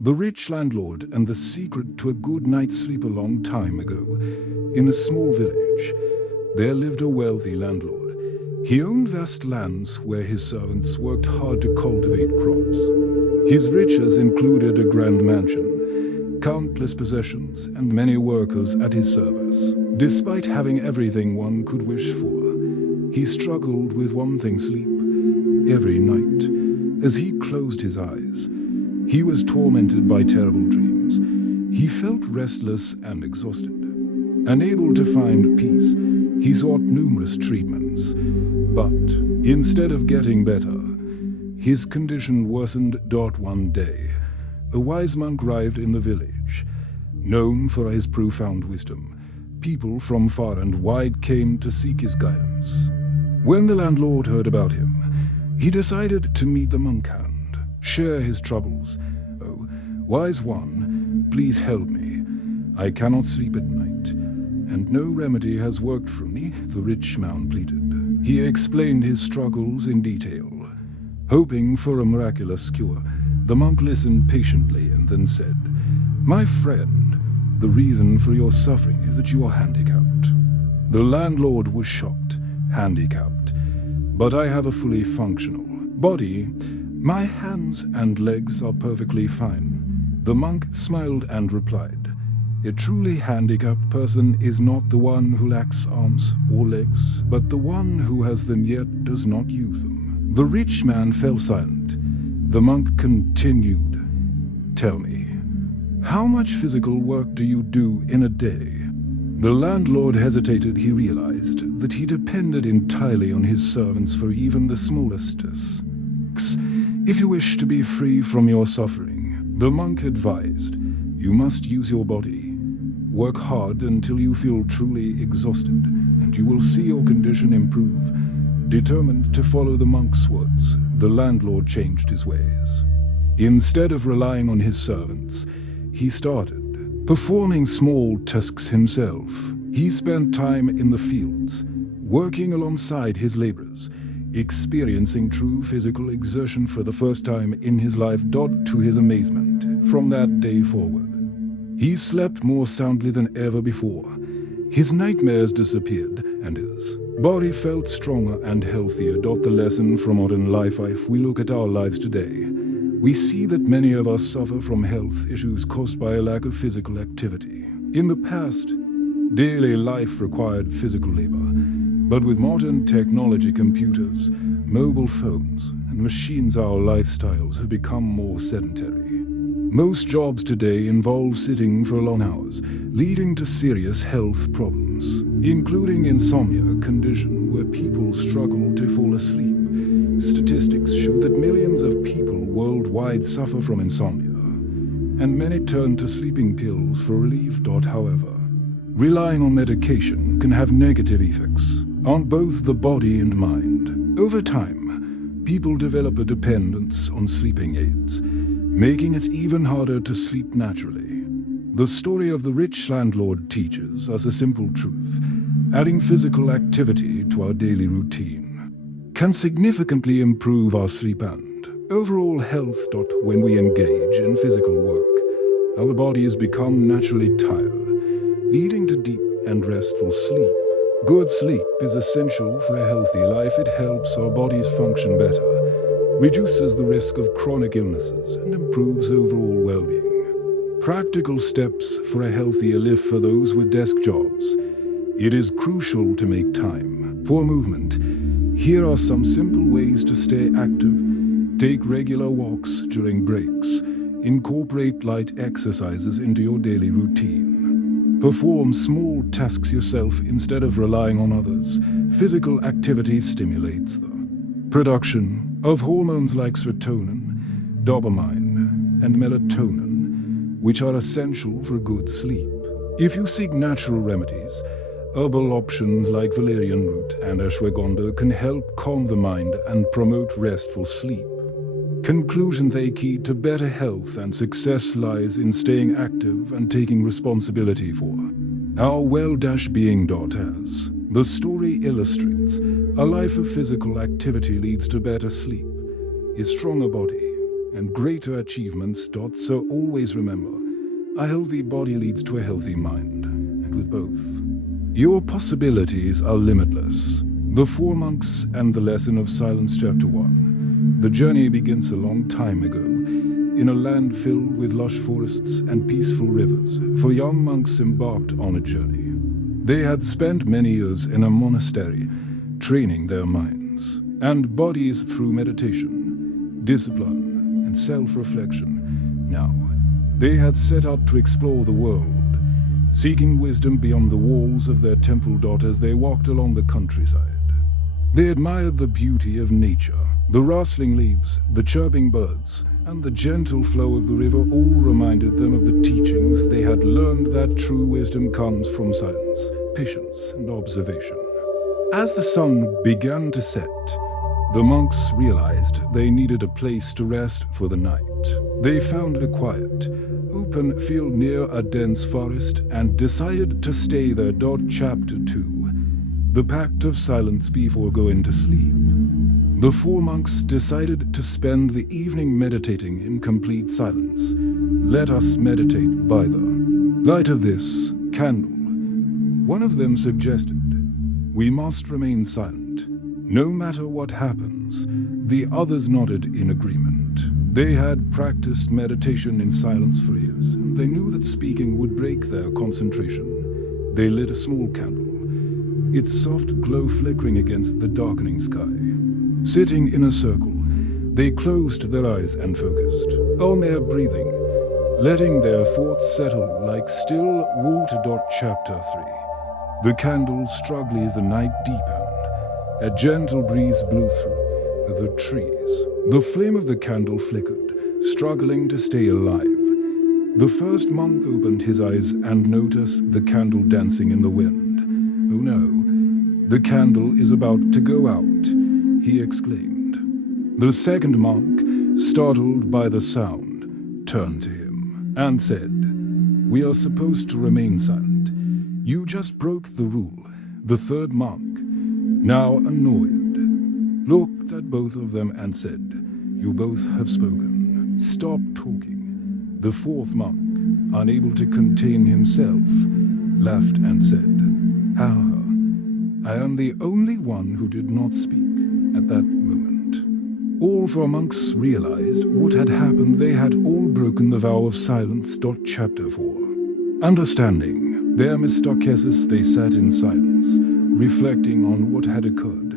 The Rich Landlord and the Secret to a Good Night's Sleep. A long time ago, in a small village, there lived a wealthy landlord. He owned vast lands where his servants worked hard to cultivate crops. His riches included a grand mansion, countless possessions, and many workers at his service. Despite having everything one could wish for, he struggled with one thing: sleep. Every night, as he closed his eyes, he was tormented by terrible dreams. He felt restless and exhausted. Unable to find peace, he sought numerous treatments. But instead of getting better, his condition worsened. One day, a wise monk arrived in the village. Known for his profound wisdom, people from far and wide came to seek his guidance. When the landlord heard about him, he decided to meet the monk and share his troubles. "Oh, wise one, please help me. I cannot sleep at night, and no remedy has worked for me," the rich man pleaded. He explained his struggles in detail. Hoping for a miraculous cure, the monk listened patiently and then said, "My friend, the reason for your suffering is that you are handicapped." The landlord was shocked. "Handicapped? But I have a fully functional body. My hands and legs are perfectly fine." The monk smiled and replied, "A truly handicapped person is not the one who lacks arms or legs, but the one who has them yet does not use them." The rich man fell silent. The monk continued, "Tell me, how much physical work do you do in a day?" The landlord hesitated. He realized that he depended entirely on his servants for even the smallest tasks. "If you wish to be free from your suffering," the monk advised, "you must use your body. Work hard until you feel truly exhausted, and you will see your condition improve." Determined to follow the monk's words, the landlord changed his ways. Instead of relying on his servants, he started performing small tasks himself. He spent time in the fields, working alongside his laborers, experiencing true physical exertion for the first time in his life. To his amazement, from that day forward, he slept more soundly than ever before. His nightmares disappeared, and his body felt stronger and healthier. The lesson from modern life: if we look at our lives today, we see that many of us suffer from health issues caused by a lack of physical activity. In the past, daily life required physical labor. But with modern technology, computers, mobile phones, and machines, our lifestyles have become more sedentary. Most jobs today involve sitting for long hours, leading to serious health problems, including insomnia, a condition where people struggle to fall asleep. Statistics show that millions of people worldwide suffer from insomnia, and many turn to sleeping pills for relief. However, relying on medication can have negative effects on both the body and mind. Over time, people develop a dependence on sleeping aids, making it even harder to sleep naturally. The story of the rich landlord teaches us a simple truth: adding physical activity to our daily routine can significantly improve our sleep and overall health. When we engage in physical work, our bodies become naturally tired, leading to deep and restful sleep. Good sleep is essential for a healthy life. It helps our bodies function better, reduces the risk of chronic illnesses, and improves overall well-being. Practical steps for a healthier life: for those with desk jobs, it is crucial to make time for movement. Here are some simple ways to stay active. Take regular walks during breaks. Incorporate light exercises into your daily routine. Perform small tasks yourself instead of relying on others. Physical activity stimulates the production of hormones like serotonin, dopamine, and melatonin, which are essential for good sleep. If you seek natural remedies, herbal options like valerian root and ashwagandha can help calm the mind and promote restful sleep. Conclusion: the key to better health and success lies in staying active and taking responsibility for our well-being. As the story illustrates, a life of physical activity leads to better sleep, a stronger body, and greater achievements. So always remember, a healthy body leads to a healthy mind, and with both, your possibilities are limitless. The Four Monks and the Lesson of Silence, Chapter 1. The journey begins a long time ago, in a land filled with lush forests and peaceful rivers. Four young monks embarked on a journey. They had spent many years in a monastery, training their minds and bodies through meditation, discipline, and self-reflection. Now, they had set out to explore the world, seeking wisdom beyond the walls of their temple. As they walked along the countryside, they admired the beauty of nature. The rustling leaves, the chirping birds, and the gentle flow of the river all reminded them of the teachings they had learned, that true wisdom comes from silence, patience, and observation. As the sun began to set, the monks realized they needed a place to rest for the night. They found a quiet, open field near a dense forest and decided to stay there. Chapter 2. The Pact of Silence. Before going to sleep, the four monks decided to spend the evening meditating in complete silence. Let us meditate by the light of this candle, one of them suggested. We must remain silent, no matter what happens. The others nodded in agreement. They had practiced meditation in silence for years, and they knew that speaking would break their concentration. They lit a small candle, its soft glow flickering against the darkening sky. Sitting in a circle, they closed their eyes and focused on their breathing, letting their thoughts settle like still water. Chapter 3. The candle struggled as the night deepened. A gentle breeze blew through the trees. The flame of the candle flickered, struggling to stay alive. The first monk opened his eyes and noticed the candle dancing in the wind. Oh no, the candle is about to go out, he exclaimed. The second monk, startled by the sound, turned to him and said, "We are supposed to remain silent. You just broke the rule." The third monk, now annoyed, looked at both of them and said, "You both have spoken. Stop talking." The fourth monk, unable to contain himself, laughed and said, "Ha ha, I am the only one who did not speak." At that moment, all four monks realized what had happened. They had all broken the vow of silence. Chapter 4. Understanding their mistakes, they sat in silence, reflecting on what had occurred.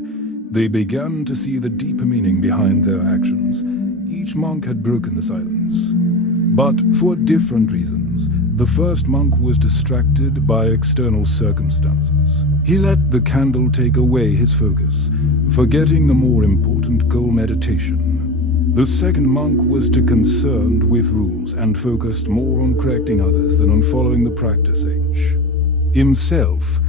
They began to see the deeper meaning behind their actions. Each monk had broken the silence, but for different reasons. The first monk was distracted by external circumstances. He let the candle take away his focus, forgetting the more important goal, meditation. The second monk was too concerned with rules and focused more on correcting others than on following the practice himself.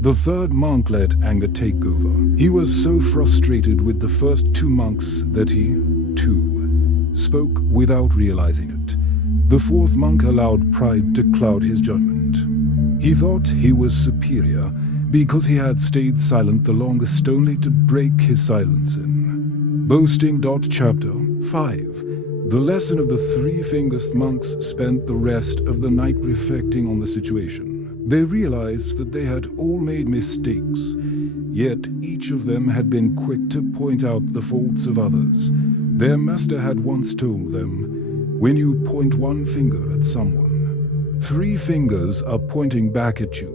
The third monk let anger take over. He was so frustrated with the first two monks that he, too, spoke without realizing it. The fourth monk allowed pride to cloud his judgment. He thought he was superior because he had stayed silent the longest, only to break his silence in boasting. Chapter 5. The Lesson of the Three-Fingered Monks spent the rest of the night reflecting on the situation. They realized that they had all made mistakes, yet each of them had been quick to point out the faults of others. Their master had once told them, "When you point one finger at someone, 3 fingers are pointing back at you."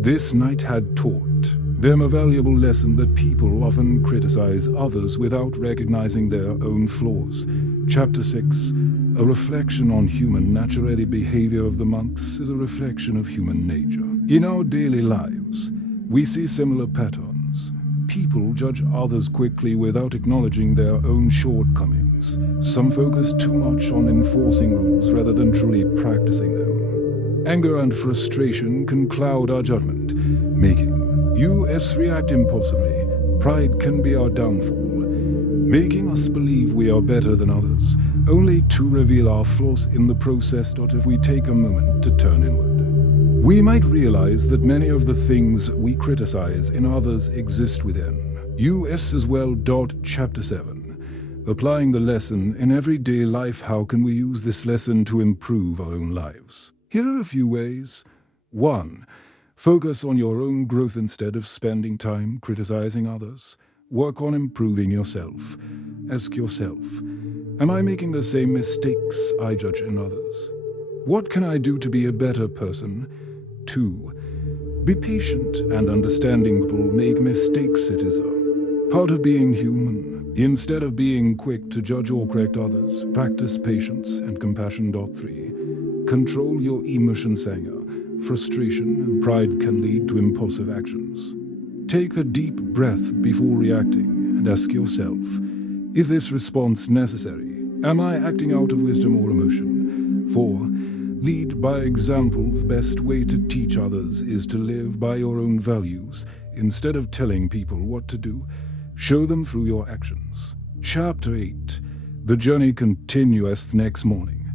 This night had taught them a valuable lesson, that people often criticize others without recognizing their own flaws. Chapter 6. A reflection on human nature. The behavior of the monks is a reflection of human nature. In our daily lives, we see similar patterns. People judge others quickly without acknowledging their own shortcomings. Some focus too much on enforcing rules rather than truly practicing them. Anger and frustration can cloud our judgment, making us react impulsively. Pride can be our downfall, making us believe we are better than others, only to reveal our flaws in the process. If we take a moment to turn inward, we might realize that many of the things we criticize in others exist within us as well. Chapter 7. Applying the lesson in everyday life, how can we use this lesson to improve our own lives? Here are a few ways. 1. Focus on your own growth instead of spending time criticizing others. Work on improving yourself. Ask yourself, am I making the same mistakes I judge in others? What can I do to be a better person? 2. Be patient and understanding. People make mistakes, it is part of being human. Instead of being quick to judge or correct others, practice patience and compassion. 3. Control your emotions. Anger, frustration, and pride can lead to impulsive actions. Take a deep breath before reacting and ask yourself, is this response necessary? Am I acting out of wisdom or emotion? 4. Lead by example. The best way to teach others is to live by your own values. Instead of telling people what to do, show them through your actions. Chapter 8. The journey continues. The next morning,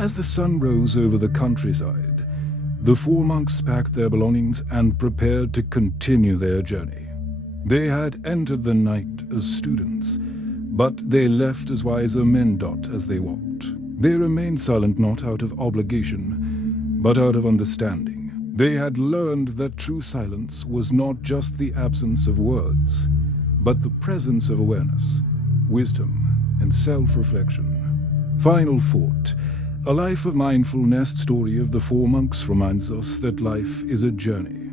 as the sun rose over the countryside, the 4 monks packed their belongings and prepared to continue their journey. They had entered the night as students, but they left as wiser men. As they walked, they remained silent, not out of obligation, but out of understanding. They had learned that true silence was not just the absence of words, but the presence of awareness, wisdom, and self-reflection. Final thought. A life of mindfulness. Story of the 4 monks reminds us that life is a journey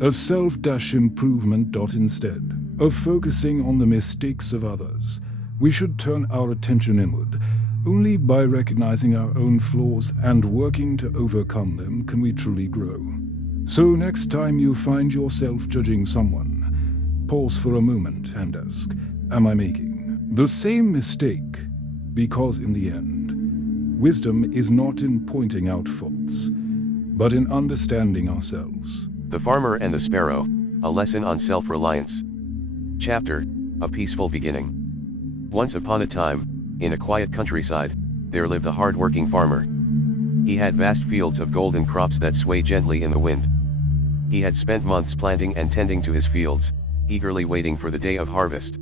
of self-improvement. Instead of focusing on the mistakes of others, we should turn our attention inward. Only by recognizing our own flaws and working to overcome them can we truly grow. So next time you find yourself judging someone, pause for a moment and ask, am I making the same mistake? Because in the end, wisdom is not in pointing out faults, but in understanding ourselves. The Farmer and the Sparrow, a lesson on self-reliance. Chapter, a peaceful beginning. Once upon a time, in a quiet countryside, there lived a hard-working farmer. He had vast fields of golden crops that sway gently in the wind. He had spent months planting and tending to his fields, eagerly waiting for the day of harvest.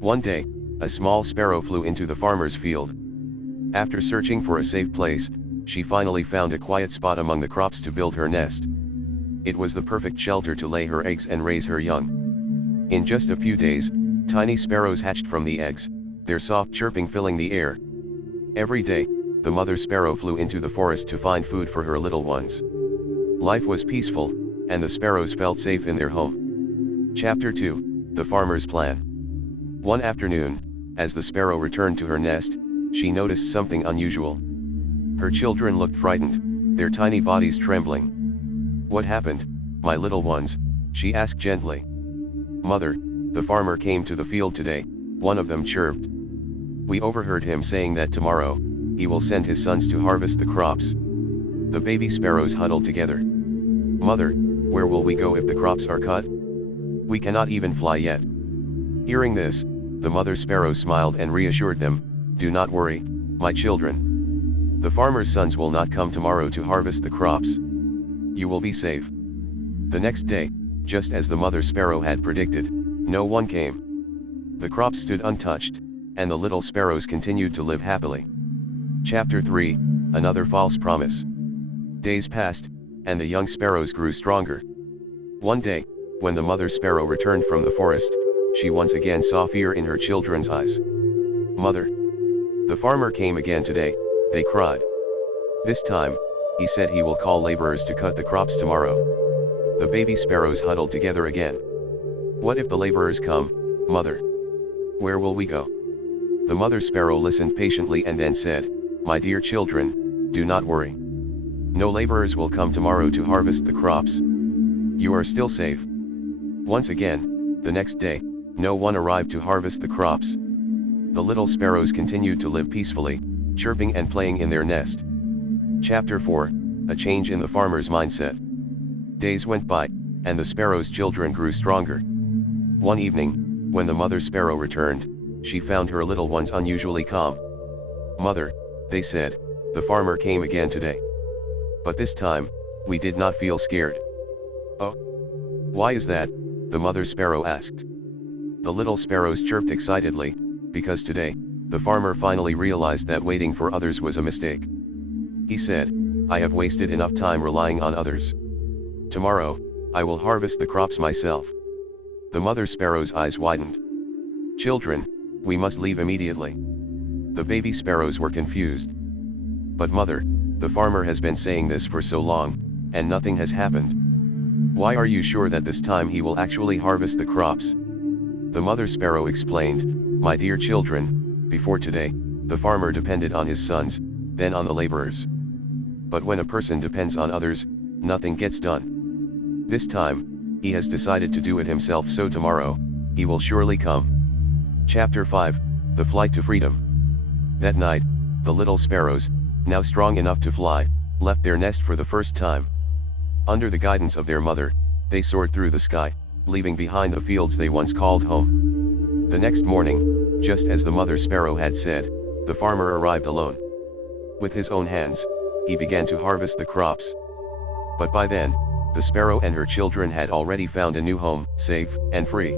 One day, a small sparrow flew into the farmer's field. After searching for a safe place, she finally found a quiet spot among the crops to build her nest. It was the perfect shelter to lay her eggs and raise her young. In just a few days, tiny sparrows hatched from the eggs, their soft chirping filling the air. Every day, the mother sparrow flew into the forest to find food for her little ones. Life was peaceful, and the sparrows felt safe in their home. Chapter 2, The Farmer's Plan. One afternoon, as the sparrow returned to her nest, she noticed something unusual. Her children looked frightened, their tiny bodies trembling. "What happened, my little ones?" she asked gently. "Mother, the farmer came to the field today," one of them chirped. "We overheard him saying that tomorrow, he will send his sons to harvest the crops." The baby sparrows huddled together. "Mother, where will we go if the crops are cut? We cannot even fly yet." Hearing this, the mother sparrow smiled and reassured them, "Do not worry, my children. The farmer's sons will not come tomorrow to harvest the crops. You will be safe." The next day, just as the mother sparrow had predicted, no one came. The crops stood untouched, and the little sparrows continued to live happily. Chapter 3, Another False Promise. Days passed, and the young sparrows grew stronger. One day, when the mother sparrow returned from the forest, she once again saw fear in her children's eyes. "Mother, the farmer came again today," they cried. "This time, he said he will call laborers to cut the crops tomorrow." The baby sparrows huddled together again. "What if the laborers come, Mother? Where will we go?" The mother sparrow listened patiently and then said, "My dear children, do not worry. No laborers will come tomorrow to harvest the crops. You are still safe." Once again, the next day, no one arrived to harvest the crops. The little sparrows continued to live peacefully, chirping and playing in their nest. Chapter 4, A Change in the Farmer's Mindset. Days went by, and the sparrow's children grew stronger. One evening, when the mother sparrow returned, she found her little ones unusually calm. "Mother," they said, "the farmer came again today. But this time, we did not feel scared." "Oh? Why is that?" the mother sparrow asked. The little sparrows chirped excitedly, because today, the farmer finally realized that waiting for others was a mistake. He said, "I have wasted enough time relying on others. Tomorrow, I will harvest the crops myself." The mother sparrow's eyes widened. "Children, we must leave immediately." The baby sparrows were confused. "But mother, the farmer has been saying this for so long, and nothing has happened. Why are you sure that this time he will actually harvest the crops?" The mother sparrow explained, "My dear children, before today, the farmer depended on his sons, then on the laborers. But when a person depends on others, nothing gets done. This time, he has decided to do it himself, so tomorrow, he will surely come." Chapter 5, The Flight to Freedom. That night, the little sparrows, now strong enough to fly, left their nest for the first time. Under the guidance of their mother, they soared through the sky, leaving behind the fields they once called home. The next morning, just as the mother sparrow had said, the farmer arrived alone. With his own hands, he began to harvest the crops. But by then, the sparrow and her children had already found a new home, safe and free.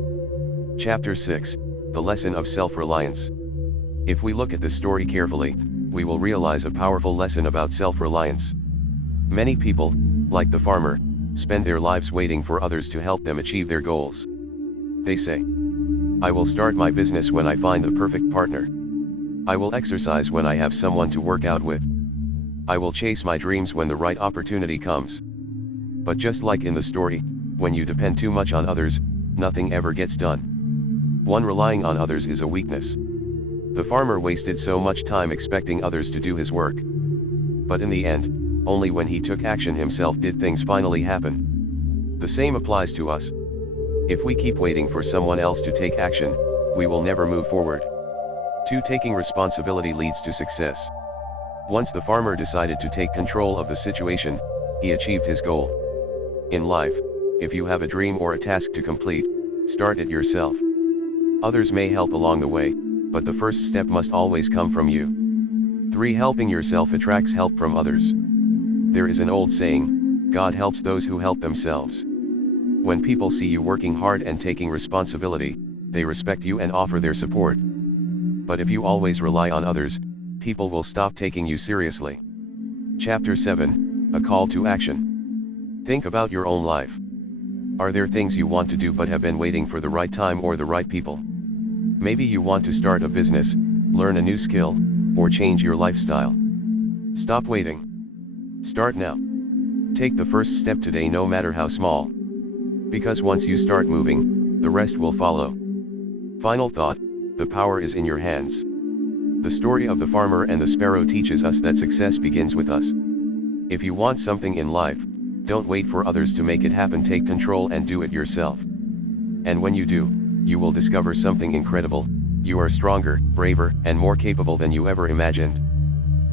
Chapter 6, The Lesson of Self-Reliance. If we look at the story carefully, we will realize a powerful lesson about self-reliance. Many people, like the farmer, spend their lives waiting for others to help them achieve their goals. They say, "I will start my business when I find the perfect partner. I will exercise when I have someone to work out with. I will chase my dreams when the right opportunity comes." But just like in the story, when you depend too much on others, nothing ever gets done. One relying on others is a weakness. The farmer wasted so much time expecting others to do his work. But in the end, only when he took action himself did things finally happen. The same applies to us. If we keep waiting for someone else to take action, we will never move forward. Taking responsibility leads to success. Once the farmer decided to take control of the situation, he achieved his goal. In life, if you have a dream or a task to complete, start it yourself. Others may help along the way, but the first step must always come from you. 3. Helping yourself attracts help from others. There is an old saying, "God helps those who help themselves." When people see you working hard and taking responsibility, they respect you and offer their support. But if you always rely on others, people will stop taking you seriously. Chapter 7, A Call to Action. Think about your own life. Are there things you want to do but have been waiting for the right time or the right people? Maybe you want to start a business, learn a new skill, or change your lifestyle. Stop waiting. Start now. Take the first step today, no matter how small. Because once you start moving, the rest will follow. Final thought, the power is in your hands. The story of the farmer and the sparrow teaches us that success begins with us. If you want something in life, don't wait for others to make it happen. Take control and do it yourself. And when you do, you will discover something incredible. You are stronger, braver, and more capable than you ever imagined.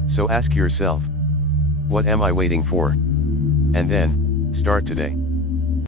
So ask yourself, what am I waiting for? And then, start today.